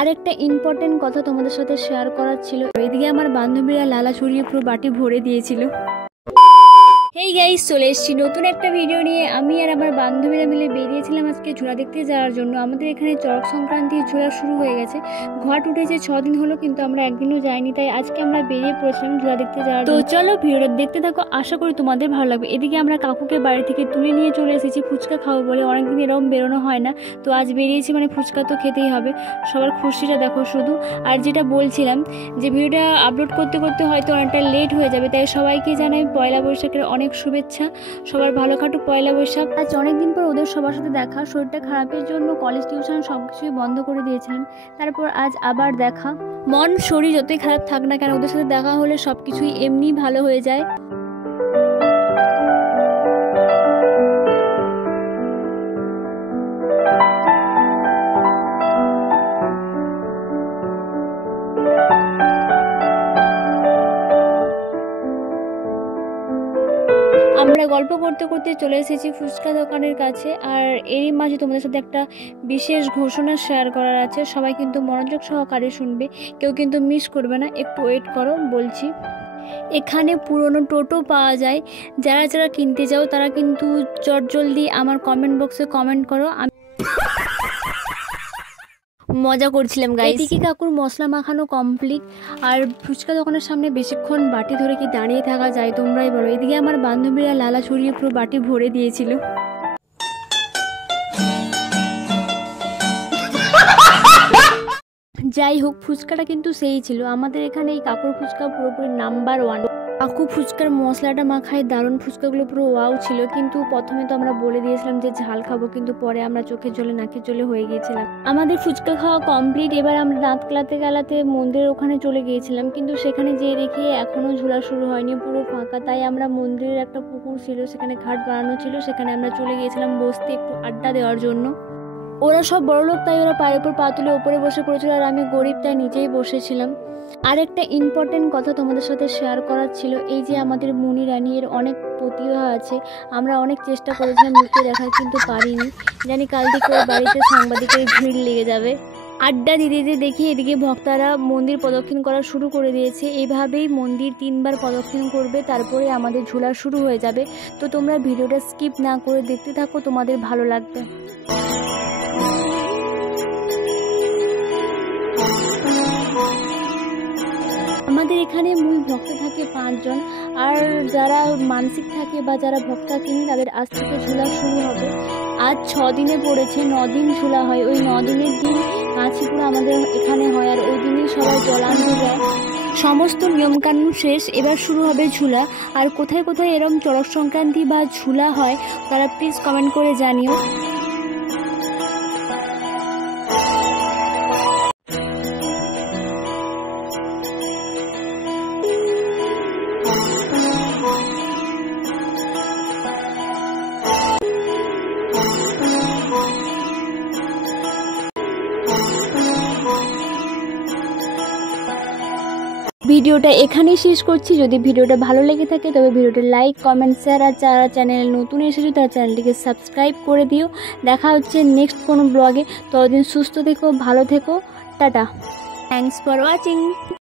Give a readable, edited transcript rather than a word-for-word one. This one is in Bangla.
আর একটা ইম্পর্টেন্ট কথা তোমাদের সাথে শেয়ার করার ছিল। এদিকে আমার বান্ধবীরা লালা ছড়িয়ে পুরো বাটি ভরে দিয়েছিল। হেই গাইস, চলে এসেছি নতুন একটা ভিডিও নিয়ে। আমি আর আমার বান্ধবীরা মিলে বেরিয়েছিলাম আজকে ঝুলা দেখতে যাওয়ার জন্য। আমাদের এখানে চড়ক সংক্রান্তির ঝুলা শুরু হয়ে গেছে। ঘট উঠেছে 6 দিন হলো, কিন্তু আমরা একদিনও যাইনি, তাই আজকে আমরা বেরিয়ে পড়েছিলাম ঝুলা দেখতে যাওয়ার জন্য। তো চলো ভিডিওটা দেখতে থাকো, আশা করি তোমাদের ভালো লাগবে। এদিকে আমরা কাকুকে বাড়ি থেকে তুলে নিয়ে চলে এসেছি ফুচকা খাবো বলে। অনেকদিন এরকম বেরোনো হয় না, তো আজ বেরিয়েছি, মানে ফুচকা তো খেতেই হবে। সবার খুশিটা দেখো শুধু। আর যেটা বলছিলাম যে ভিডিওটা আপলোড করতে করতে হয়তো অনেকটা লেট হয়ে যাবে, তাই সবাইকে জানাই পয়লা বৈশাখের অনেক শুভেচ্ছা। সবার ভালো কাটুক পয়লা বৈশাখ। আজ অনেকদিন পর ওদের সবার সাথে দেখা। শরীরটা খারাপের জন্য কলেজ টিউশন সব কিছুই বন্ধ করে দিয়েছিলেন, তারপর আজ আবার দেখা। মন শরীর যতই খারাপ থাক না কেন, ওদের সাথে দেখা হলে সব কিছুই এমনি ভালো হয়ে যায়। আমরা গল্প করতে করতে চলে এসেছি ফুচকা দোকানের কাছে। আর এরই মাঝে তোমাদের সাথে একটা বিশেষ ঘোষণা শেয়ার করার আছে। সবাই কিন্তু মনোযোগ সহকারে শুনবে, কেউ কিন্তু মিস করবে না। একটু ওয়েট করো, বলছি। এখানে পুরনো টোটো পাওয়া যায়। যারা যারা কিনতে যাও তারা কিন্তু চটজলদি আমার কমেন্ট বক্সে কমেন্ট করো। মজা করছিলাম গাইস। এদিকে কাকুর মশলা মাখানো কমপ্লিট। আর ফুচকা দোকানের সামনে বেশিক্ষণ বাটি ধরে কি দাঁড়িয়ে থাকা যায়, তোমরাই বলো। এদিকে আমার বান্ধবীরা লালা ছড়িয়ে পুরো বাটি ভরে দিয়েছিল। যাই হোক, ফুচকাটা কিন্তু সেই ছিল। আমাদের এখানে এই কাকুর ফুচকা পুরোপুরি নাম্বার 1। কাকু ফুচকার মশলাটা মাখায় দারুণ। ফুচকাগুলো পুরো ওয়াও ছিল, কিন্তু প্রথমে তো আমরা বলে দিয়েছিলাম যে ঝাল খাবো, কিন্তু পরে আমরা চোখের জলে নাকের জলে হয়ে গিয়েছিলাম। আমাদের ফুচকা খাওয়া কমপ্লিট। এবার আমরা দাঁত কালাতে মন্দিরের ওখানে চলে গিয়েছিলাম, কিন্তু সেখানে যেয়ে দেখি এখনও ঝোলা শুরু হয়নি, পুরো ফাঁকা। তাই আমরা মন্দিরের একটা পুকুর ছিল, সেখানে ঘাট বানানো ছিল, সেখানে আমরা চলে গিয়েছিলাম বসতে, একটু আড্ডা দেওয়ার জন্য। ওরা সব বড় লোক, তাই ওরা পায়ের উপর পা তুলে ওপরে বসে পড়েছিল, আর আমি গরিব, তাই নিচেই বসেছিলাম। আর একটা ইম্পর্টেন্ট কথা তোমাদের সাথে শেয়ার করার ছিল। এই যে আমাদের মুনি রানী, এর অনেক প্রতিভা আছে। আমরা অনেক চেষ্টা করেছিলাম লুকিয়ে দেখার, কিন্তু পারিনি। জানি কাল থেকে ওর বাড়িতে সাংবাদিকের ভিড় লেগে যাবে। আড্ডা দিতে দেখি এদিকে ভক্তরা মন্দির প্রদক্ষিণ করা শুরু করে দিয়েছে। এইভাবেই মন্দির 3 বার প্রদক্ষিণ করবে, তারপরে আমাদের ঝোলা শুরু হয়ে যাবে। তো তোমরা ভিডিওটা স্কিপ না করে দেখতে থাকো, তোমাদের ভালো লাগবে। আমাদের এখানে মূল ভক্ত থাকে 5 জন। আর যারা মানসিক থাকে বা যারা ভক্ত কিনে, তাদের আজ থেকে ঝোলা শুরু হবে। আজ 6 দিনে পড়েছে, 9 দিন ঝোলা হয়। ওই 9 দিনের দিন কাঁচিপুরা আমাদের এখানে হয়, আর ওই দিনই সবাই জল আনতে যায়। সমস্ত নিয়মকানুন শেষ, এবার শুরু হবে ঝুলা। আর কোথায় কোথায় এরম চড়ক সংক্রান্তি বা ঝুলা হয়, তারা প্লিজ কমেন্ট করে জানিও। ভিডিওটা এখানেই শেষ করছি। যদি ভিডিওটা ভালো লেগে থাকে তবে ভিডিওটা লাইক, কমেন্ট, শেয়ার। আর যারা চ্যানেলে নতুন এসেছো তারা চ্যানেলটিকে সাবস্ক্রাইব করে দিও। দেখা হচ্ছে নেক্সট কোনো ব্লগে। ততদিন সুস্থ থেকো, ভালো থেকো, টাটা। Thanks for watching.